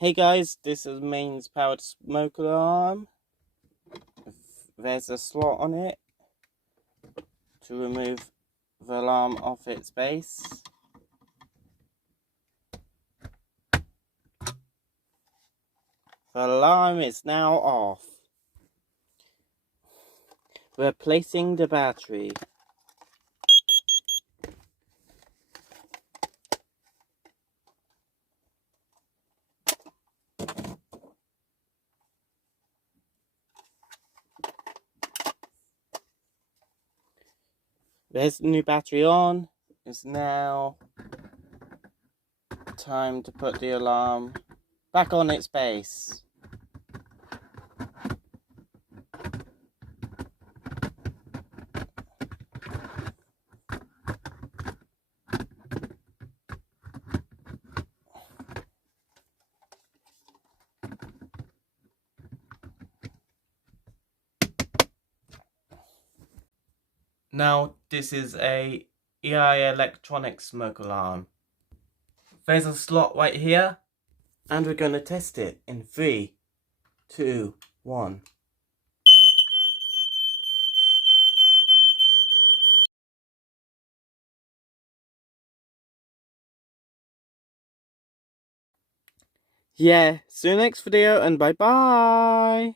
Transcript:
Hey guys, this is mains powered smoke alarm. There's a slot on it to remove the alarm off its base. The alarm is now off. Replacing the battery. There's the new battery on. It's now time to put the alarm back on its base. Now this is a EI electronic smoke alarm. There's a slot right here, and we're going to test it in 3, 2, 1. Yeah, see you next video and bye bye.